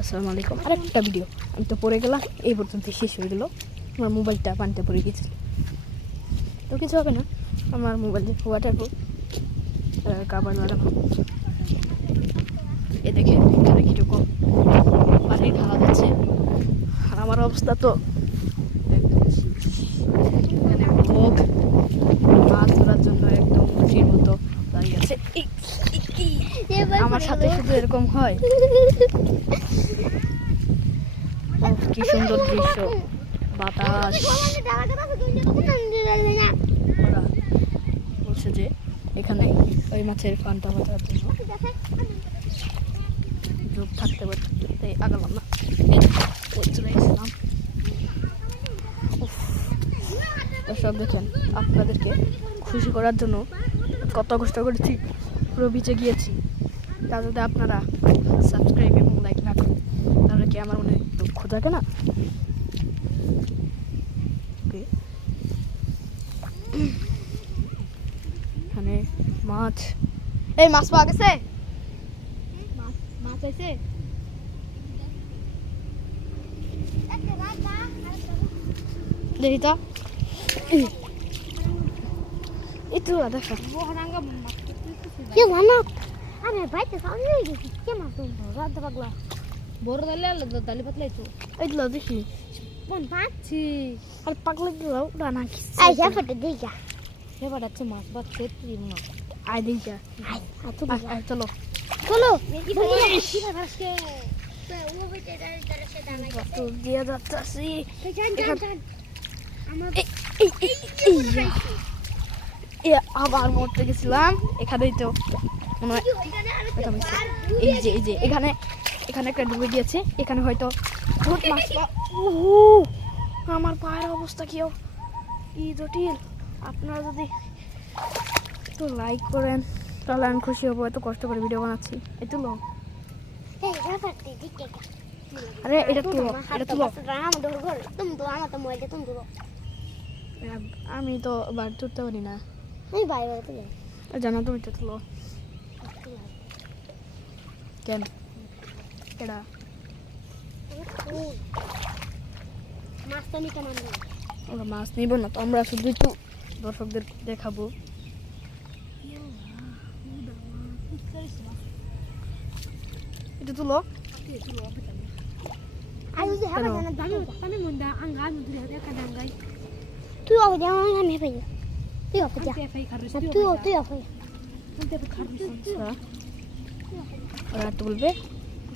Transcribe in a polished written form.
আসসালামু আলাইকুম। আরেকটা ভিডিও আমি তো পড়ে গেলাম, এই পর্যন্ত শেষ হয়ে গেল। আমার মোবাইলটা পানিতে পড়ে গেছে, তো কিছু হবে না। আমার মোবাইল যে ওয়াটারপ্রুফ কাভার লাগানো। এ দেখে এখানে কীরকম পানি ঢালা যাচ্ছে, আর আমার অবস্থা তো এখানে মুখ মাছ ধরার জন্য একদম উচির মতো দাঁড়িয়ে আছে। আমার সাথে শুধু এরকম হয়। কি সুন্দর দৃশ্য, বাতাস। বলছে যে এখানে ওই মাছের পান্তা বাঁধার জন্য যোগ থাকতে পারতে আগালাম না, চলে গেছিলাম। সব দেখেন, আপনাদেরকে খুশি করার জন্য কত কষ্ট করেছি, পুরো বিচে গিয়েছি। তা যদি আপনারা সাবস্ক্রাইব এবং লাইক না করেন তাহলে কি আমার মনে দুঃখ থাকে না? এখানে মাছ, এই মাছ পাওয়া গেছে, মাছ আছে। দেখি তো, itu ada kan? Ya mana? Ane baca soalnya gitu. Ya masuk. Ada bagla. Baru dali patla itu. Itu lah দেখি। Pon পাচ্ছি। আর পাগলা গুলো উড়া না কি? এই জায়গাটা দেখা। হে বাড়াচ্ছে মাছ বাচ্ছে তুই না। আয় দেখা। আয় চলো। চলো। তো দিয়া যাচ্ছি। আবার মরতে গেছিলাম এখানেই তো মনে হয়। এই যে এখানে একটা ডুবে গিয়েছে, এখানে হয়তো মাছ। আমার পায়ের অবস্থা কি জটিল। আপনারা যদি একটু লাইক করেন তাহলে আমি খুশি হবো। এত কষ্ট করে ভিডিও বানাচ্ছি। এই তুলো, আরে এটা তুলো। আমি তো বার তুলতে পারি না, জানো তুমি তো তুলো কেন? এটা আমরা মাছ নিব না তো, আমরা শুধু একটু দর্শকদের দেখাবো। এটা তুলো। তুই অফ যা, আমি ভাই তুই অফ যা, তুই অফ আর বলবে